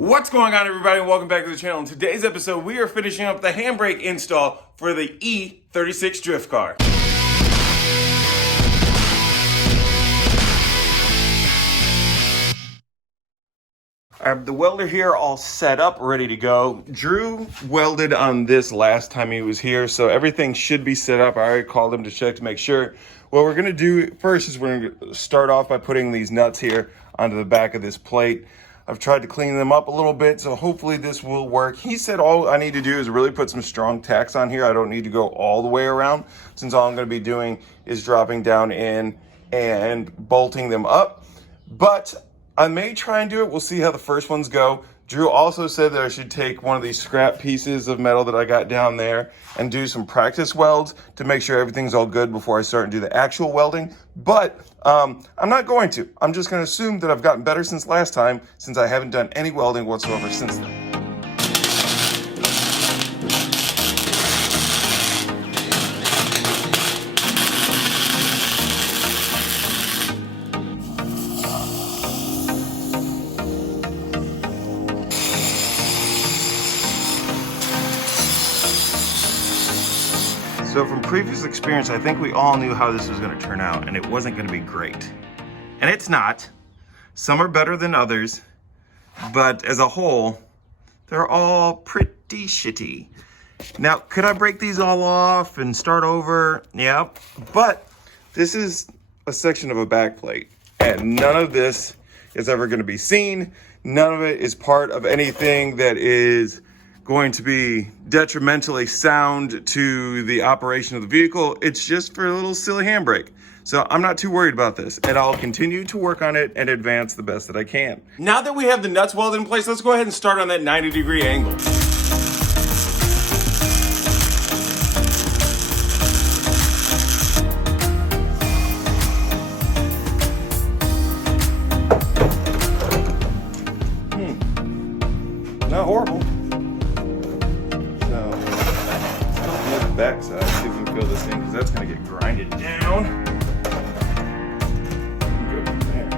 What's going on, everybody, and welcome back to the channel. In today's episode, we are finishing up the handbrake install for the E36 Drift Car. I have the welder here all set up, ready to go. Drew welded on this last time he was here, so everything should be set up. I already called him to check to make sure. What we're gonna do first is we're gonna start off by putting these nuts here onto the back of this plate. I've tried to clean them up a little bit, so hopefully this will work. He said all I need to do is really put some strong tacks on here. I don't need to go all the way around, since all I'm gonna be doing is dropping down in and bolting them up. But I may try and do it. We'll see how the first ones go. Drew also said that I should take one of these scrap pieces of metal that I got down there and do some practice welds to make sure everything's all good before I start and do the actual welding. But I'm not going to. I'm just going to assume that I've gotten better since last time, since I haven't done any welding whatsoever since then. So from previous experience, I think we all knew how this was going to turn out, and it wasn't going to be great. And it's not. Some are better than others, but as a whole, they're all pretty shitty. Now, could I break these all off and start over? Yeah, but this is a section of a back plate, and none of this is ever going to be seen. None of it is part of anything that is going to be detrimentally sound to the operation of the vehicle. It's just for a little silly handbrake. So I'm not too worried about this, and I'll continue to work on it and advance the best that I can. Now that we have the nuts welded in place, let's go ahead and start on that 90-degree angle. Not horrible. Backside, see if we can fill this in, because that's going to get grinded down. Go from there.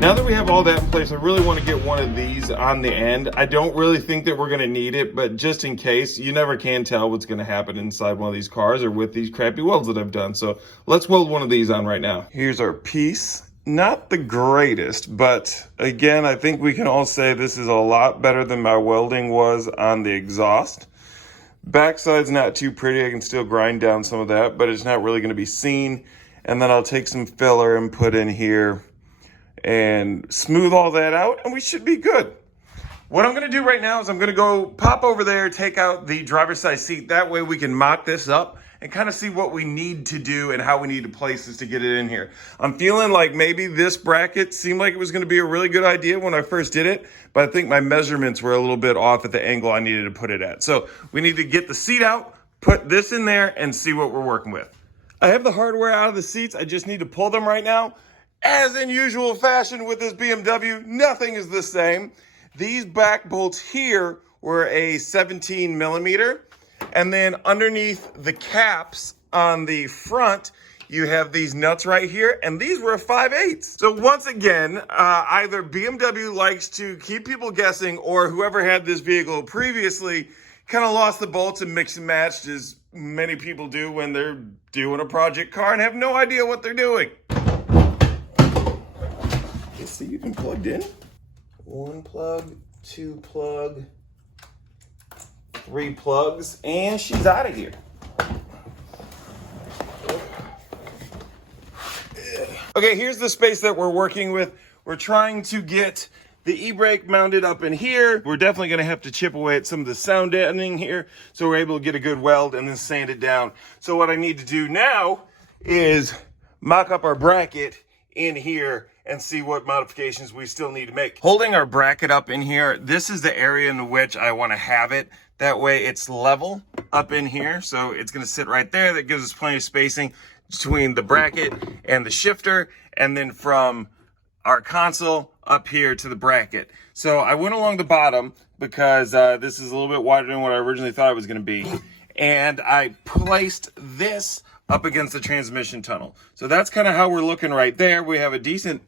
Now that we have all that in place, I really want to get one of these on the end. I don't really think that we're going to need it, but just in case, you never can tell what's going to happen inside one of these cars or with these crappy welds that I've done. So let's weld one of these on right now. Here's our piece. Not the greatest, but again, I think we can all say this is a lot better than my welding was on the exhaust. Backside's not too pretty. I can still grind down some of that, but it's not really going to be seen. And then I'll take some filler and put in here and smooth all that out, and we should be good. What I'm going to do right now is I'm going to go pop over there, take out the driver's side seat. That way we can mock this up and kind of see what we need to do and how we need to place this to get it in here. I'm feeling like maybe this bracket seemed like it was going to be a really good idea when I first did it, but I think my measurements were a little bit off at the angle I needed to put it at. So we need to get the seat out, put this in there, and see what we're working with. I have the hardware out of the seats. I just need to pull them right now. As in usual fashion with this BMW, nothing is the same. These back bolts here were a 17 millimeter. And then underneath the caps on the front, you have these nuts right here, and these were a 5/8. So once again, either BMW likes to keep people guessing, or whoever had this vehicle previously kind of lost the bolts and mixed and matched, as many people do when they're doing a project car and have no idea what they're doing. Let's see, you can plugged in. 1 plug, 2 plug, 3 plugs, and she's out of here. Okay, here's the space that we're working with. We're trying to get the e-brake mounted up in here. We're definitely going to have to chip away at some of the sound deadening here, so we're able to get a good weld and then sand it down. So what I need to do now is mock up our bracket in here and see what modifications we still need to make. Holding our bracket up in here, this is the area in which I want to have it. That way it's level up in here. So it's going to sit right there. That gives us plenty of spacing between the bracket and the shifter, and then from our console up here to the bracket. So I went along the bottom because this is a little bit wider than what I originally thought it was going to be. And I placed this up against the transmission tunnel. So that's kind of how we're looking right there. We have a decent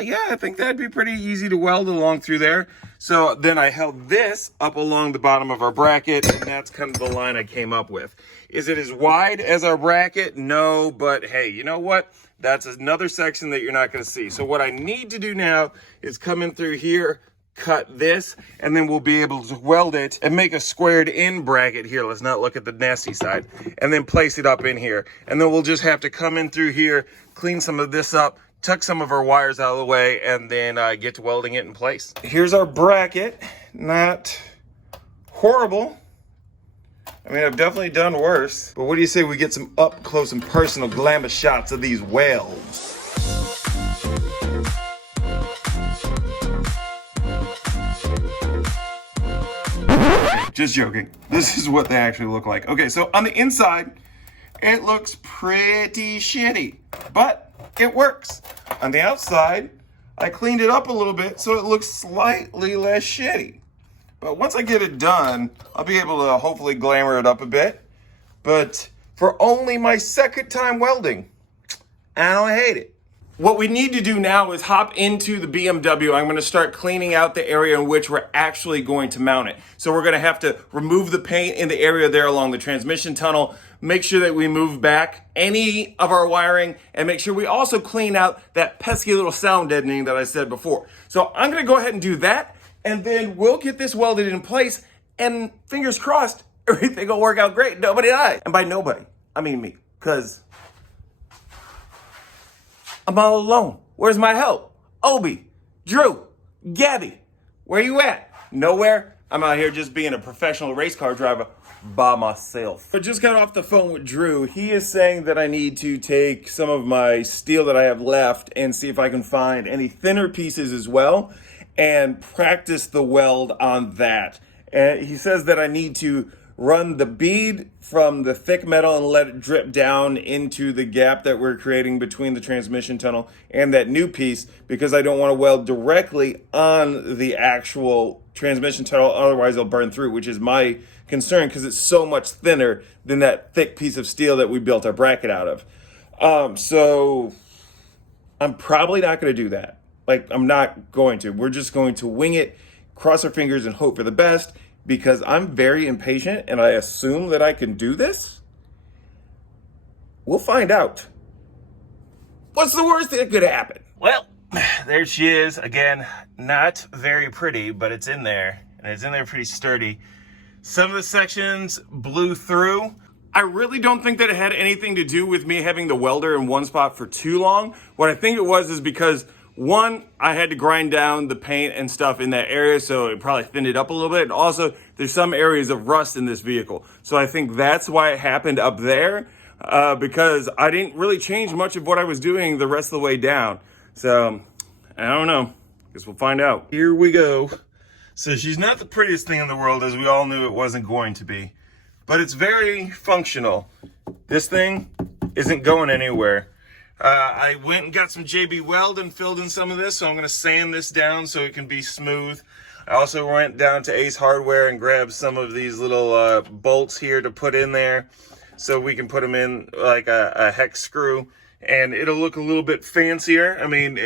Yeah, I think that'd be pretty easy to weld along through there. So then I held this up along the bottom of our bracket, and that's kind of the line I came up with. Is it as wide as our bracket? No, but hey, you know what? That's another section that you're not going to see. So what I need to do now is come in through here, cut this, and then we'll be able to weld it and make a squared in bracket here. Let's not look at the nasty side. And then place it up in here. And then we'll just have to come in through here, clean some of this up, tuck some of our wires out of the way, and then get to welding it in place. Here's our bracket. Not horrible. I mean, I've definitely done worse. But what do you say we get some up close and personal glamour shots of these welds? Just joking. This is what they actually look like. Okay, so on the inside, it looks pretty shitty, but it works. On the outside, I cleaned it up a little bit so it looks slightly less shitty. But once I get it done, I'll be able to hopefully glamour it up a bit. But for only my second time welding, I don't hate it. What we need to do now is hop into the BMW. I'm going to start cleaning out the area in which we're actually going to mount it. So we're going to have to remove the paint in the area there along the transmission tunnel, make sure that we move back any of our wiring, and make sure we also clean out that pesky little sound deadening that I said before. So I'm going to go ahead and do that, and then we'll get this welded in place, and fingers crossed, everything will work out great. Nobody dies. And by nobody, I mean me, because I'm all alone. Where's my help? Obi, Drew, Gabby, where you at? Nowhere. I'm out here just being a professional race car driver by myself. I just got off the phone with Drew. He is saying that I need to take some of my steel that I have left and see if I can find any thinner pieces as well and practice the weld on that. And he says that I need to run the bead from the thick metal and let it drip down into the gap that we're creating between the transmission tunnel and that new piece, because I don't want to weld directly on the actual transmission tunnel, otherwise it'll burn through, which is my concern because it's so much thinner than that thick piece of steel that we built our bracket out of. So I'm probably not going to do that. Like, I'm not going to. We're just going to wing it, cross our fingers, and hope for the best, because I'm very impatient and I assume that I can do this. We'll find out. What's the worst that could happen? Well, there she is. Again, not very pretty, but it's in there, and it's in there pretty sturdy. Some of the sections blew through. I really don't think that it had anything to do with me having the welder in one spot for too long. What I think it was is because, one, I had to grind down the paint and stuff in that area, so it probably thinned it up a little bit. And also, there's some areas of rust in this vehicle. So I think that's why it happened up there, because I didn't really change much of what I was doing the rest of the way down. So, I don't know. Guess we'll find out. Here we go. So she's not the prettiest thing in the world, as we all knew it wasn't going to be. But it's very functional. This thing isn't going anywhere. I went and got some JB Weld and filled in some of this, so I'm going to sand this down so it can be smooth. I also went down to Ace Hardware and grabbed some of these little bolts here to put in there so we can put them in like a hex screw, and it'll look a little bit fancier. I mean,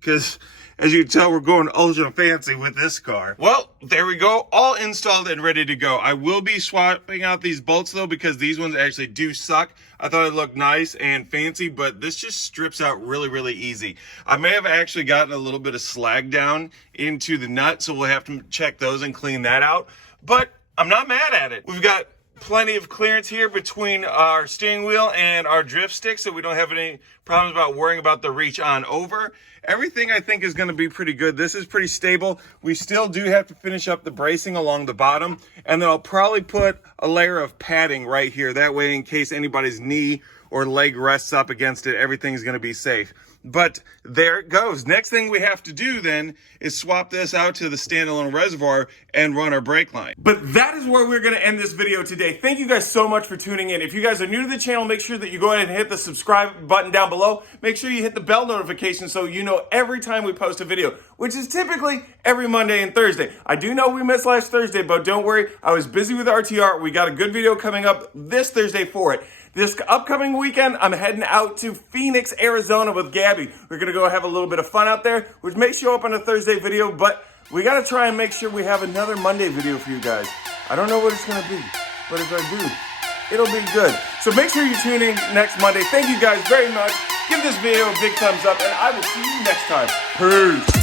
because as you can tell, we're going ultra fancy with this car. Well, there we go, all installed and ready to go. I will be swapping out these bolts though, because these ones actually do suck. I thought it looked nice and fancy, but this just strips out really, really easy. I may have actually gotten a little bit of slag down into the nut, so we'll have to check those and clean that out. But I'm not mad at it. We've got plenty of clearance here between our steering wheel and our drift stick, so we don't have any problems about worrying about the reach on over. Everything I think is going to be pretty good. This is pretty stable. We still do have to finish up the bracing along the bottom, and then I'll probably put a layer of padding right here. That way, in case anybody's knee or leg rests up against it, everything's going to be safe. But there it goes. Next thing we have to do then is swap this out to the standalone reservoir and run our brake line. But that is where we're going to end this video today. Thank you guys so much for tuning in. If you guys are new to the channel, make sure that you go ahead and hit the subscribe button down below. Make sure you hit the bell notification so you know every time we post a video, which is typically every Monday and Thursday. I do know we missed last Thursday, but don't worry. I was busy with RTR. We got a good video coming up this Thursday for it. This upcoming weekend, I'm heading out to Phoenix, Arizona with Gabby. We're gonna go have a little bit of fun out there, which may show up on a Thursday video, but we gotta try and make sure we have another Monday video for you guys. I don't know what it's gonna be, but if I do, it'll be good. So make sure you tune in next Monday. Thank you guys very much. Give this video a big thumbs up, and I will see you next time. Peace.